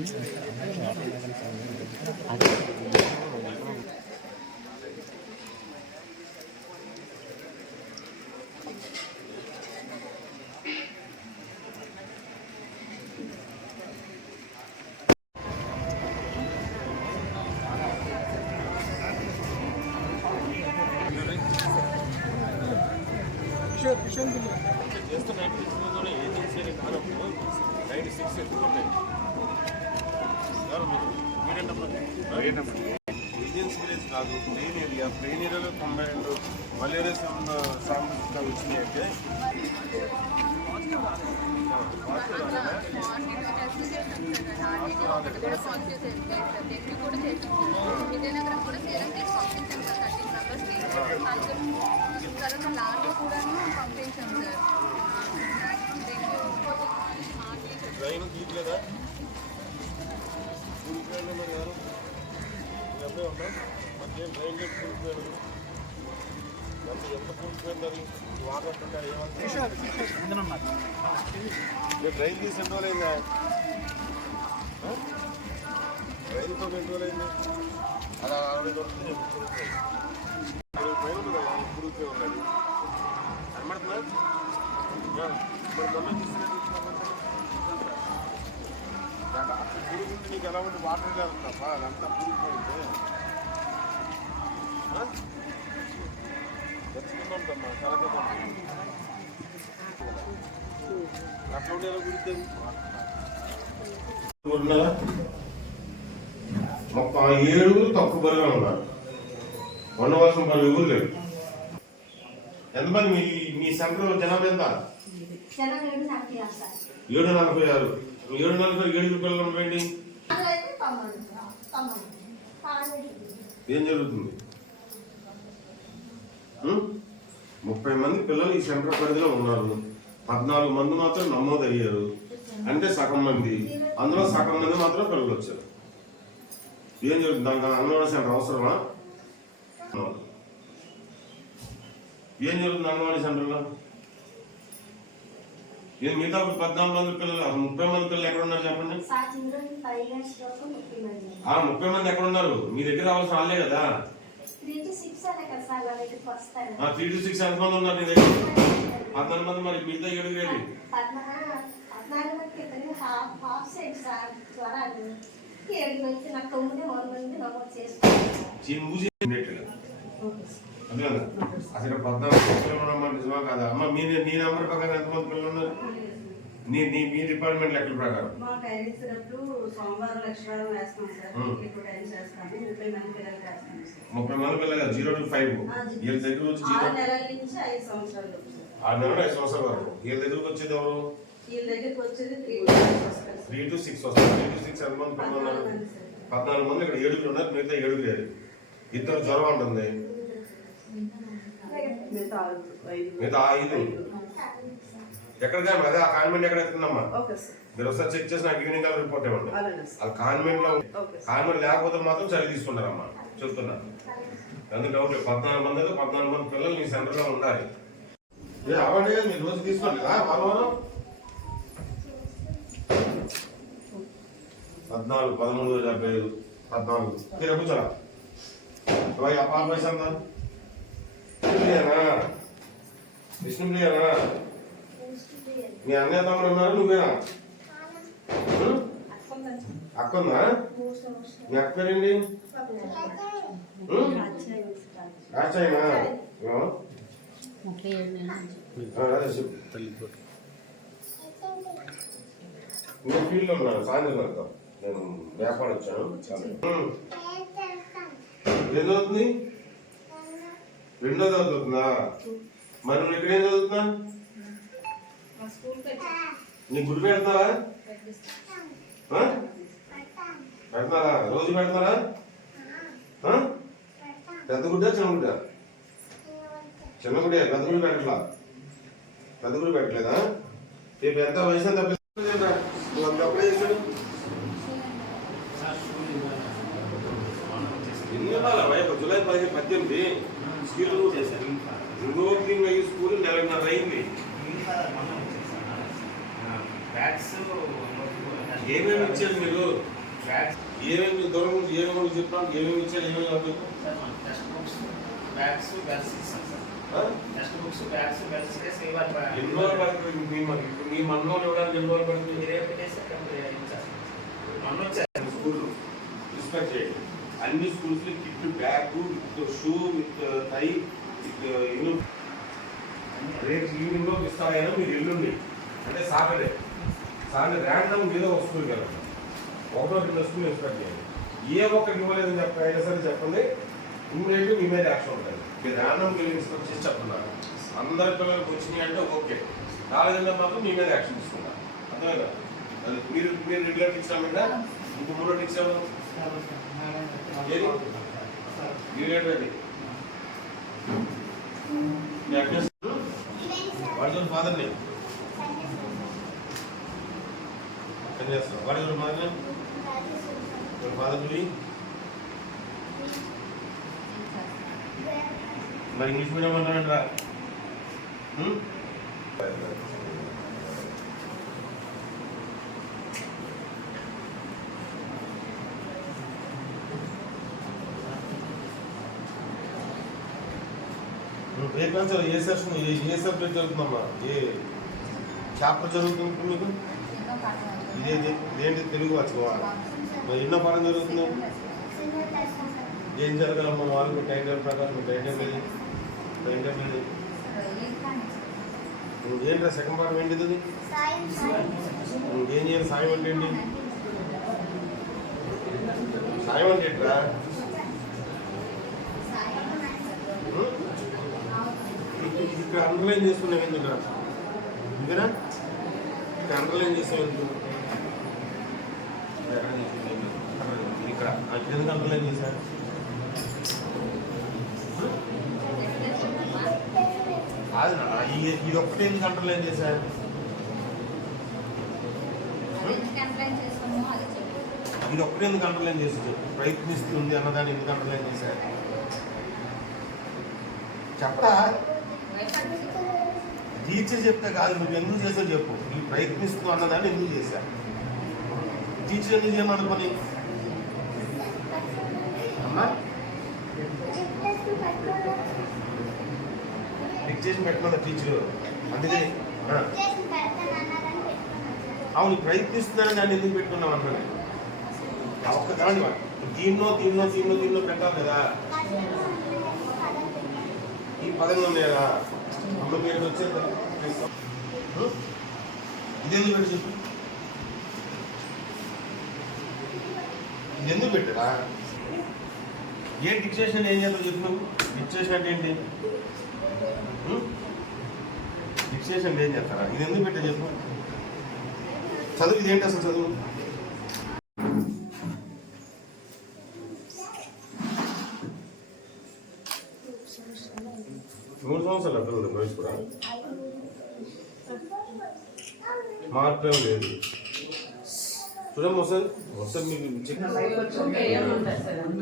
Agency కానప్పుడు 96 ఎత్తుకుంటాయి agency village కాదు, plain area. Plain ఏరియాలో 92 మలేరియా సాంస్కృతిక వచ్చినాయి. అయితే ట్రైన్ తీయలేదా? కూలిపోయాడు మరి ఎవరు అప్పుడే ఉన్నా మధ్యాహ్నం ట్రైన్ చేసి కూలిపోయాడు. ఎంత కూలిపోయింది అది వాటర్ ఏమంటే ట్రైన్ తీసి ఎన్ని రోజులైందా? ట్రైన్తో ఎన్ని రోజులైంది? అలా 60 దొరుకుతుంది. ట్రైన్ కూలిపోయి ఉన్నది కనబడుతుందా? మరి దొంగ తీసుకుని పురుగుంటే నీకు ఎలా ఉండి వాటర్ వెళ్తుందప్ప, అదంతా పురిగిపోయింది. తెచ్చుకుందాంటమ్మా కలకమ్మా అట్లా ఉండే ఎలా కుడుతుంది? మొత్తం 7 తక్కువ బరిగా ఉన్నారు. ఉండవలసిన పని ఎవరు లేరు. ఎంతమంది మీ సెంటర్ జనాభా ఎంత? 746. 7 పిల్లలు ఉంటాయండి. ఏం జరుగుతుంది? 30 మంది పిల్లలు ఈ సెంటర్ పరిధిలో ఉన్నారు. 14 మంది మాత్రం నమోదు అయ్యారు. అంటే సగం మంది, అందులో సగం మంది మాత్రం పిల్లలు వచ్చారు. ఏం జరుగుతుంది? దానికి అంగన్వాడీ సెంటర్ అవసరమా? ఏం జరుగుతుంది అంగన్వాడీ సెంటర్లో? ఇది మిగతా 14 మంది పిల్లలు, 30 మంది పిల్లలు ఎక్కడ ఉన్నారు చెప్పండి? 30 మంది ఎక్కడ ఉన్నారు? మీ దగ్గర రావాల్సిన వాళ్ళే కదా. 3 to 6 ఎంతమంది ఉన్నారు నీ దగ్గర? 14 మంది. మరి మిగతా 7 వేలు అసలు 14 పిల్లలు నిజమా కాదా అమ్మ? మీ నెంబర్ ప్రకారం ఎంతమంది పిల్లలు ఉన్నారు? మీ డిపార్ట్మెంట్ లెక్కల ప్రకారం 30 మంది పిల్లలు 0 to 5 వీళ్ళ దగ్గర వచ్చి 6 నెలలు 5 సంవత్సరాల వరకు. వీళ్ళ దగ్గరకు వచ్చేది ఎవరు? 3 to 6 వస్తారు. 3 to 6 ఎంతమంది పిల్లలు ఉన్నారు? 14 మంది. ఇక్కడ 7 ఉన్నారు, మిగతా 7 లేరు. 2 జ్వరం ఉంటుంది, మిగతా 5 ఎక్కడ కానీ అదే ఆ కాన్వెంట్ ఎక్కడ ఎత్తుందమ్మా? మీరు ఒకసారి చెక్ చేసి నాకు ఈవినింగ్ రిపోర్ట్ ఇవ్వండి. అది కాన్వెంట్ లో కాన్వెంట్ లేకపోతే మాత్రం చలి తీసుకుంటారమ్మా, చెప్తున్నా. అందుకు డౌట్ లేదు. 14 మంది పిల్లలు మీ సెంటర్ లో ఉండాలి. అవ్వండి, మీరు రోజు తీసుకోండి. 14, 13, 75, 14 మీరు కూర్చోరా. ఆ పాప వయసు అంతా విష్ణుప్రియనా? మీ అన్నయ్య తమ్ముడు ఉన్నారు, నువ్వేనా? అక్కందా? మీ అక్క పేరేంటి? రాచాయినా? నేను ఫీల్డ్లో ఉన్నాను. సాయంత్రం నేను వ్యాపారం వచ్చాను. ఏం చదువుతుంది? 2వ చదువుతుందా? మరి నువ్వు ఇక్కడ ఏం చదువుతున్నా? నీ గుడి పెడతారా? పెడతారా? రోజు పెడతారా? పెద్ద గుడ్డ చిన్న గుడ్డ? చిన్న గుడ్డ. పెద్ద గుడి పెట్టట్లా? పెద్ద గుడి పెట్టలేదా? రేపు ఎంత వయసు ఎంత అప్పుడే చేశాడు? ఎన్ని ఇవ్వాలా? జూలై 18 స్కూల్ చేశారు. ఇంకోటింగ్ స్కూల్ 9:30 అయింది. ఏమేమి ఇచ్చారు మీరు? ఏమేమి దూరం నుంచి ఏమేమి చెప్పాను? ఏమేమి ఇచ్చారు? ఏమేమి కావాలి? టెక్స్ట్ బుక్స్, బ్యాగ్స్, బెల్ట్స్ ఇస్తాం sir. Text books, bags, belts ఎన్ని రోజులు పడుతుంది? మీ మనలో ఇవ్వడానికి ఎన్ని రోజులు పడుతుంది? రేపు మొన్న వచ్చారు స్కూల్ రిస్పెక్ట్ చేయండి. అన్ని స్కూల్స్ లో kit, bag, with shoe, with tie, with రేపు ఈవినింగ్ లో ఇస్తారైనా మీరు ఎల్లుండి అంటే సాటర్డే ర్యాండమ్ మీద ఒక స్కూల్కి వెళ్ళండి. ఒకటో రెండు స్కూల్ ఎక్స్పెక్ట్ చేయండి. ఏ ఒక్కరికి ఇవ్వలేదని అయినా సరే చెప్పండి, ఇమ్మీడియట్గా మీ మీద యాక్షన్ ఉంటుంది. మీరు ర్యాండమ్ ఇన్స్పెక్ట్ చేసి చెప్తున్నారు. అందరి పిల్లలకు వచ్చినాయి అంటే ఓకే, రాలేదంటే మాత్రం మీ మీద యాక్షన్ తీసుకుంటారు. అర్థమైనా? మీరు మీరు రెగ్యులర్ టీచర్ మీద ఇంకో మూడో టీచర్ వాడి ఫాదర్ నేమ్ వాడి మదర్ ఫాదర్ మరి ఇంగ్లీష్ మీడియం అంటారా? ఏ క్లాస్ ఏ సెక్షన్ ఏ సబ్జెక్ట్ జరుగుతుందమ్మా? ఏ చాప్టర్ జరుగుతుంది మీకు? ఇదేంటి తెలుగు వచ్చుకోవా? మరి ఎన్నో పాఠం జరుగుతుంది? ఏం జరగాలమ్మా వాళ్ళకి టైం టేబుల్ ప్రకారం? టైం టేబుల్ ఏంట్రా సెకండ్ పాఠం ఏంటిది? ఏం చేయాలి? సాయం అంటే ఏంటి? సాయం అంటే ఏంట్రా? ఇక్కడ అండర్లైన్ చేసుకున్నావు ఎందుకు? ఇంకనా ఇక్కడ అండర్లైన్ చేసావు ఎందుకు? ఇక్కడ ఎందుకు అండర్లైన్ చేశారు? కాదు ఇది ఒక్కటే ఎందుకు అండర్లైన్ చేశారు? ఇది ఒక్కటే ఎందుకు అండర్లైన్ చేశారు? ప్రయత్నిస్తుంది అన్నదాన్ని ఎందుకు అండర్లైన్ చేశారు? చెప్పరా? టీచర్ చెప్తే కాదు, నువ్వు ఎందుకు చేసావు చెప్పు. నువ్వు ప్రయత్నిస్తూ అన్నదాన్ని ఎందుకు చేశా? టీచర్ ఎందుకు చేయమనుకొని అమ్మా డిక్టేషన్ పెట్టమన్నా టీచరు. అందుకే అవును ప్రయత్నిస్తున్నాను దాన్ని ఎందుకు పెట్టుకున్నావు అన్నాను. ఒక్కదాని దీన్నో పెట్టాలి కదా. ఈ పదంగా ఉన్నాయా అప్పుడు మీరు వచ్చేది ఇదెందుకు పెట్టి చెప్పు. ఇది ఎందుకు పెట్టరా? ఏ డిక్టేషన్ ఏం చేద్దాం చెప్పు నువ్వు. డిక్టేషన్ అంటే ఏంటి? డిక్టేషన్ ఏం చేస్తారా? ఇది ఎందుకు పెట్టా చెప్పు. చదువు ఇదేంటి అసలు చదువు? మూడు సంవత్సరాలు అర్థం వయసు కూడా మార్పు ఏం లేదు. చూడమ్మా ఒకసారి మీకు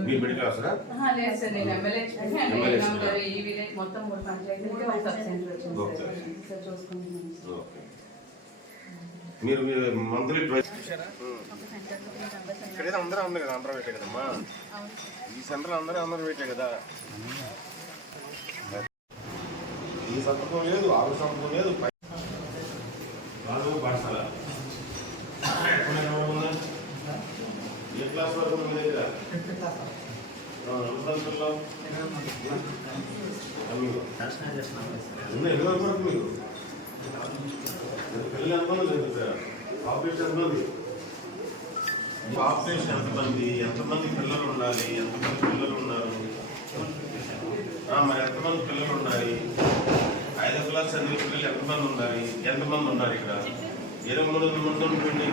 మీ బిడ్డ క్లాసరా? మీరు మంత్లీ ఇక్కడైతే అందరూ ఉంది కదా, అందరూ పెట్టే కదమ్మా. ఈ సెంటర్ అందరూ పెట్టే కదా. ఈ సంతకం లేదు, ఆరు సంతకం లేదు. పాఠశాల ఏ క్లాస్ వరకు ఉంది దగ్గర? ఎన్ని వరకు వరకు మీరు పిల్లలు ఎంతమంది లేదు? పాపులేషన్ ఎంతమంది? పాపులేషన్ ఎంతమంది పిల్లలు ఉండాలి? ఎంతమంది పిల్లలు ఉన్నారు? మరి ఎంతమంది పిల్లలు ఉండాలి? 5వ క్లాస్ చదివే పిల్లలు ఎంతమంది ఉన్నారు ఇక్కడ? 23 మంది ఉంటుంది.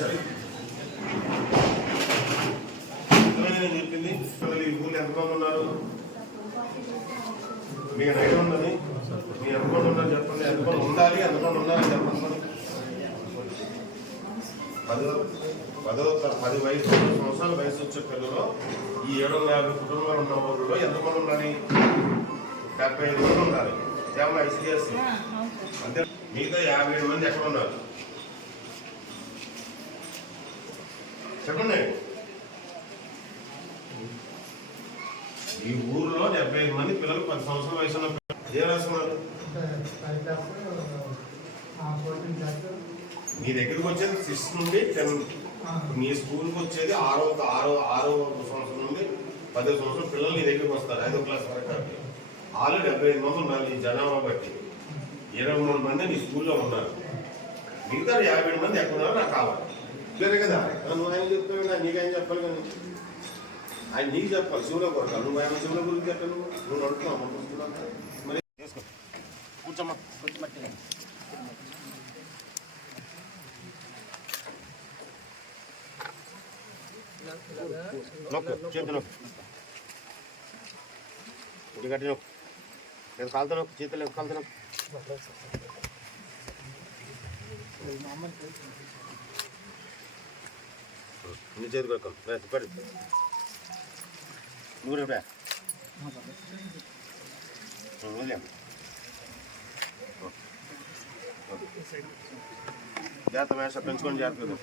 సార్ నేను చెప్పింది ఈ ఊళ్ళో ఎంతమంది ఉన్నారు? మీకు ఐడియా ఉన్నది? మీరు ఎంతమంది ఉన్నారు చెప్పండి. ఎంతమంది ఉండాలి, ఎంతమంది ఉన్నారని చెప్పండి. 10 సంవత్సరాల వయసు వచ్చే పిల్లలు ఈ 750 కుటుంబాలు ఉన్న ఊళ్ళో ఎంతమంది ఉండాలి? 75 మంది ఉండాలి. ఏమన్నా ఐసీఎస్ అంతే. మిగతా 57 మంది ఎక్కడ ఉన్నారు? చెప్పండి. ఈ ఊర్లో 75 మంది పిల్లలు 10 సంవత్సరాల వయసు ఉన్న పిల్లలు ఏం రాస్తున్నారు? మీ దగ్గరికి వచ్చేది 6 నుండి 10. మీ స్కూల్కి వచ్చేది ఆరో సంవత్సరం నుండి 10వ సంవత్సరం పిల్లలు నీ దగ్గరికి వస్తారు 5వ క్లాస్ వరకు. వాళ్ళు 75 మంది ఉన్నారు నీ జనాభా బట్టి. 23 మంది నీ స్కూల్లో ఉన్నారు. మిగతా 57 మంది ఎక్కడ ఉన్నారో నాకు కావాలి. లేదు కదా, నువ్వు ఆయన చెప్తావు, నీకేం చెప్పాలి కానీ ఆయన నీకు చెప్పాలి. శివులో కొరక నువ్వు ఆయన శివుల గురించి చెప్పాను. నువ్వు అడుగుతున్నావు మరి చేసుకో. కూర్చోమ్మా. నొక్కు, చేతి నొక్కు, ఇది గట్టి నొక్కు, లేదు కాలుతో నొక్కు, చేతులు కాలుతో నొక్కు. నీ చేతి కొడుకు పడి నూరు జాగ్రత్త మేష పెంచుకొని జాగ్రత్త.